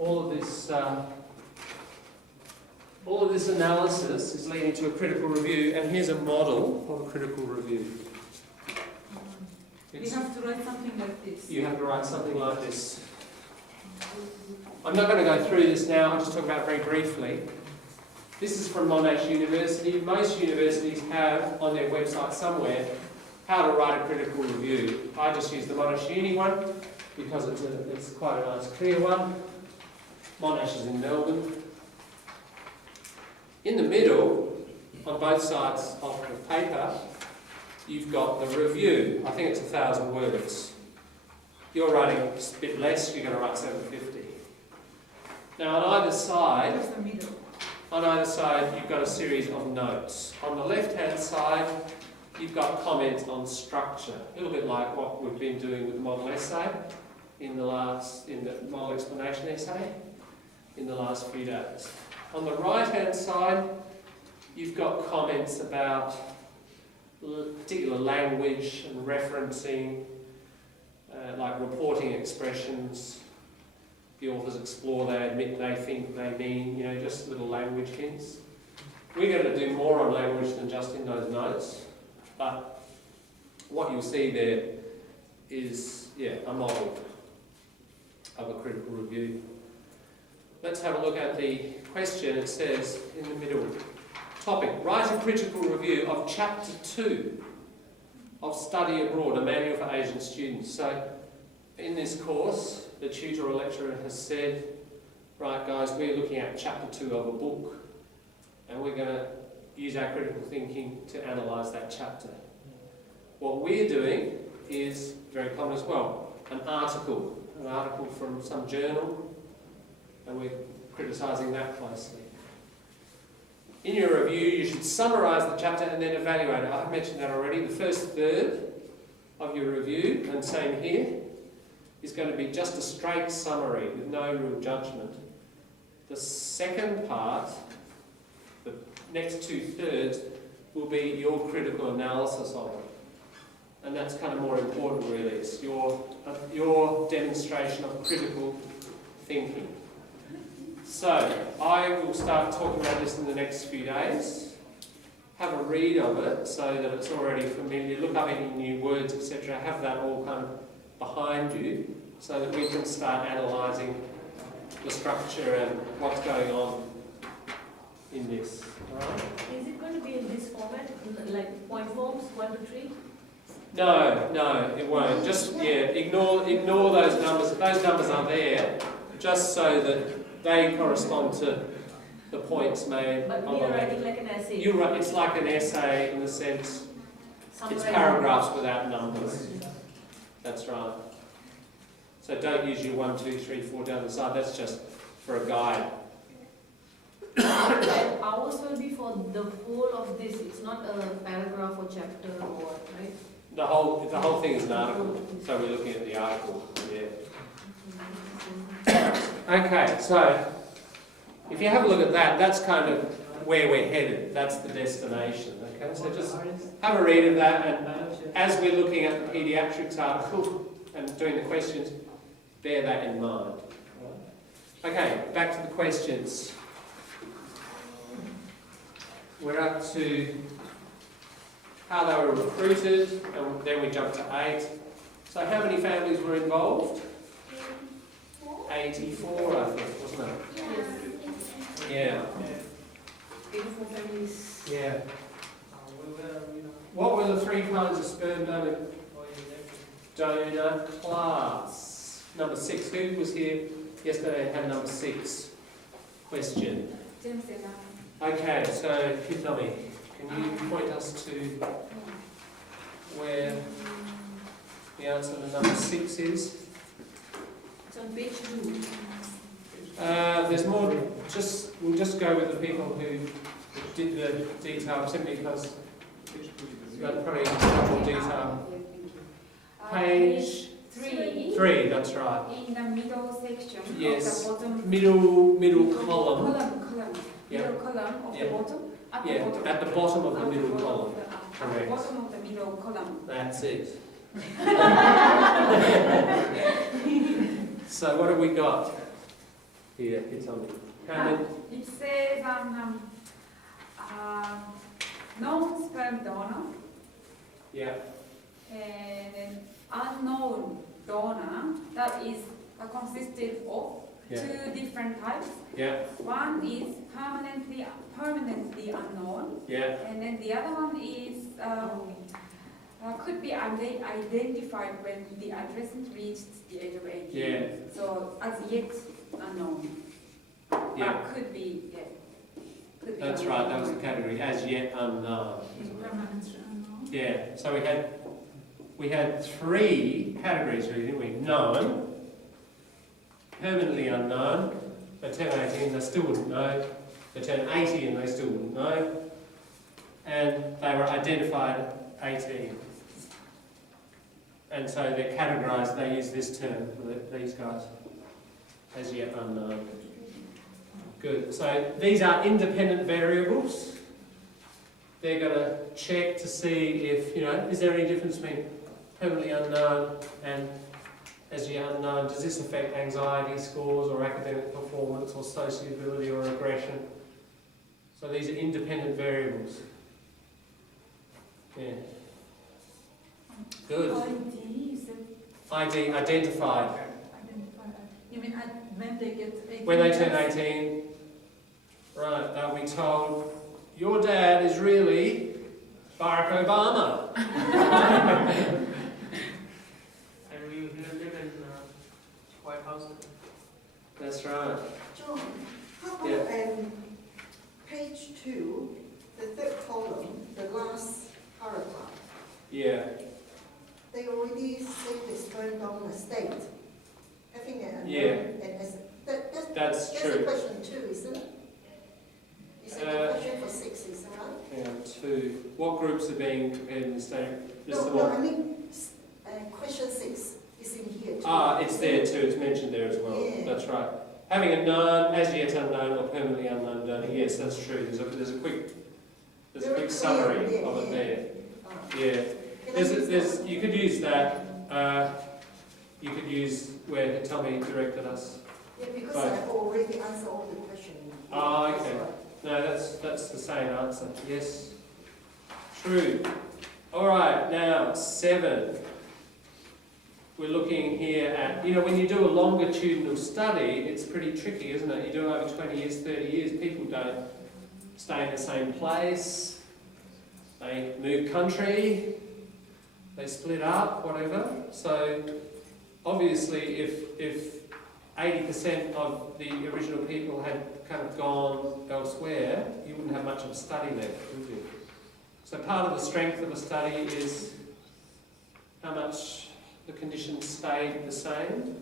all of this analysis is leading to a critical review, and here's a model of a critical review. You have to write something like this. You have to write something like this. I'm not going to go through this now, I'll just talk about it very briefly. This is from Monash University. Most universities have on their website somewhere how to write a critical review. I just use the Monash Uni one because it's quite a nice clear one. Monash is in Melbourne. In the middle, on both sides of the paper, you've got the review. I think it's 1,000 words. You're writing a bit less, you're going to write 750. Now on either side, What's the middle? on either side you've got a series of notes. On the left-hand side, you've got comments on structure, a little bit like what we've been doing with the model essay in the model explanation essay in the last few days. On the right-hand side, you've got comments about particular language and referencing, like reporting expressions. The authors explore, they admit, they think, they mean, just little language hints. We're going to do more on language than just in those notes, but what you'll see there is, a model of a critical review. Let's have a look at the question. It says in the middle, topic, write a critical review of Chapter 2 of Study Abroad, a manual for Asian students. So in this course, the tutor or lecturer has said, right guys, we're looking at Chapter 2 of a book, and we're going to use our critical thinking to analyse that chapter. What we're doing is very common as well, an article from some journal, and we're criticising that closely. In your review, you should summarise the chapter and then evaluate it. I've mentioned that already. The first third of your review, and same here, is going to be just a straight summary with no real judgment. The second part, the next 2/3, will be your critical analysis of it. And that's kind of more important really. It's your demonstration of critical thinking. So, I will start talking about this in the next few days. Have a read of it so that it's already familiar. Look up any new words, etc. Have that all kind of behind you so that we can start analysing the structure and what's going on in this. Right? Is it going to be in this format, like point forms, 1 to 3? No, it won't. Just, ignore those numbers. Those numbers are there just so that they correspond to the points made. But we are writing like an essay. It's like an essay in the sense, it's paragraphs without numbers. That's right. So don't use your 1, 2, 3, 4 down the side. That's just for a guide. And ours will be for the whole of this. It's not a paragraph or chapter or what, right? The whole thing is an article. So we're looking at the article. Yeah. Okay, so if you have a look at that, that's kind of where we're headed. That's the destination. Okay, so just have a read of that, and as we're looking at the paediatrics article and doing the questions, bear that in mind. Okay, back to the questions. We're up to how they were recruited, and then we jump to 8. So how many families were involved? 84, I think, wasn't it? Yeah. 84 families. Yeah. What were the 3 kinds of sperm donor class? Number 6. Who was here yesterday and had number 6 question? Okay, so Hitomi, can you point us to where the answer to number 6 is? It's on page 2. There's more. We'll just go with the people who did the detail simply because you've got probably more detail. Page 3. That's right. In the middle section Yes. of the bottom. Middle column. Column. Yeah. Middle column of the bottom. At the Yeah, bottom. at the bottom of the At middle bottom column. of the- At Correct. the bottom of the middle column. That's it. So what have we got? Here, it's on me. How many? It says non-sperm donor Yeah, and then unknown donor that is consisted of yeah, two different types. yeah, One is permanently unknown, yeah, and then the other one is could be identified when the adolescent reached the age of 18. yeah, So as yet unknown. yeah. Could be, yeah. Could be That's unknown. right, that was the category, as yet unknown. Yeah, so we had three categories really, didn't we? Known, permanently unknown, they turn 18, they still wouldn't know. They turn 80 and they still wouldn't know. And they were identified at 18. And so they're categorised, they use this term for these guys, as yet unknown. Good, so these are independent variables. They're going to check to see if, is there any difference between permanently unknown and as yet unknown? Does this affect anxiety scores or academic performance or sociability or aggression? So these are independent variables. Yeah. Good. ID, is it ID, identified. identified? You mean when they get 18? When they turn 18, right, they'll be told, your dad is really Barack Obama. And we live in White House. That's right. John, how about Yeah. page 2, the third column, the last paragraph? Yeah. They already say the sperm donor state, having an Yeah. and as That's that's a true. question 2, isn't it? Is it a question for 6, isn't it? Hang on, 2. What groups are being compared in the state? Just the No, one. I mean, question 6 is in here too. It's there too, it's mentioned there as well. Yeah. That's right. Having a known, as yet unknown, or permanently unknown donor, yes, that's true. There's a quick Very clear, summary yeah, of it yeah. there. Ah. Yeah. Can I use that? You could use that. You could use where Tommy directed us. Yeah, because Right. I've already answered all the questions. Okay. No, that's the same answer. Yes. True. All right. Now 7. We're looking here at, when you do a longitudinal study, it's pretty tricky, isn't it? You do it over 20 years, 30 years. People don't stay in the same place. They move country. They split up, whatever. So obviously, if 80% of the original people had kind of gone elsewhere, you wouldn't have much of a study left, would you? So part of the strength of a study is how much the conditions stayed the same.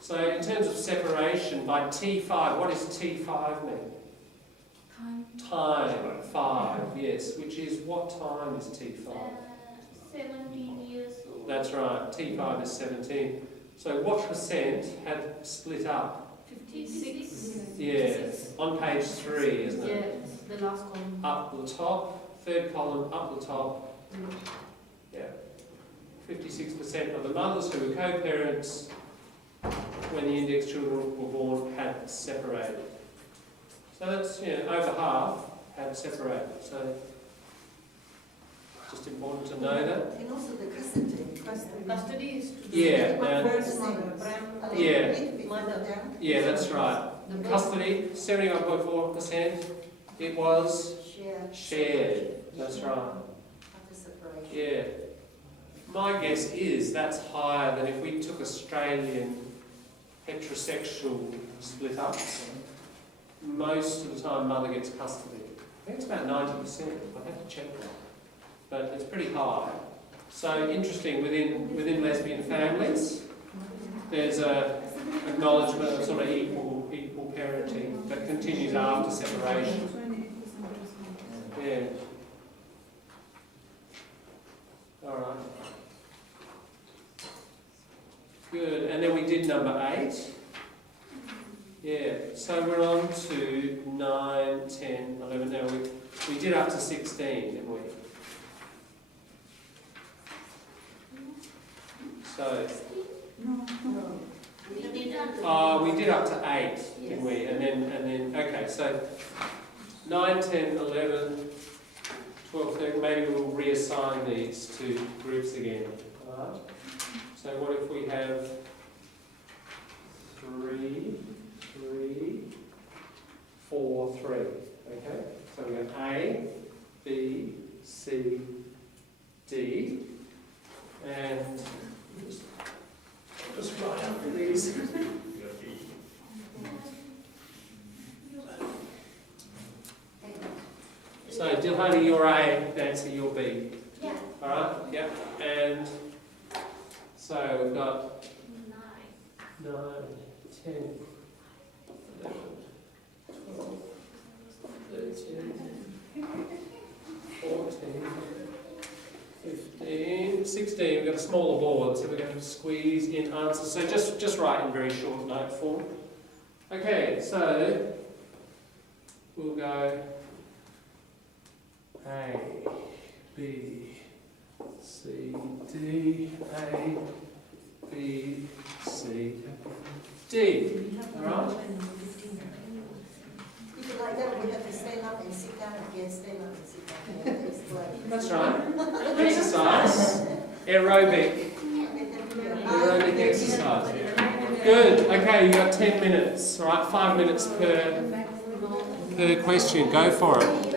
So in terms of separation, by T5, what does T5 mean? Time, 5, yes. Which is, what time is T5? 17 years old. That's right, T5 is 17. So what percent had split up? 56. Yeah, on page 3, isn't Yeah, it? it's the last column. Up the top, third column, up the top. Yeah. 56% of the mothers who were co-parents when the index children were born had separated. So that's, over half had separated. So just important to know that. And also the custody. Custody is to the Yeah, First mother, A little Yeah. bit further down. Yeah, that's right. the Custody, 71.4%. It was Shared shared. That's right. after separation. Yeah. My guess is that's higher than if we took Australian heterosexual split ups. Most of the time, mother gets custody. I think it's about 90%. I'd have to check that. But it's pretty high. So interesting, within lesbian families, there's a acknowledgement of sort of equal parenting that continues after separation. Yeah. All right. Good. And then we did number 8. Yeah. So we're on to 9, 10, 11. Now we did up to 16, didn't we? So No. We did we did up to 8. didn't we? And then, okay, so 9, 10, 11, 12, 13, maybe we'll reassign these to groups again. Alright? So what if we have 3, 3, 4, 3? Okay? So we have A, B, C, D, and just write up these. So Dilhani, you're A, Nancy, you're B. Yeah. Alright, yep. And so we've got 9, 10, 11, 12, 13, 14, 15, 16. We've got a smaller board, so we're going to squeeze in answers. So just write in very short note form. Okay, so we'll go A, B, C, D, A, B, C, D. Alright? If you like that, we have to stand up and sit down again, stand up and sit down again. That's right. Exercise. Aerobic. Aerobic exercise. Good. Okay, you got 10 minutes. Alright, 5 minutes per question. Go for it.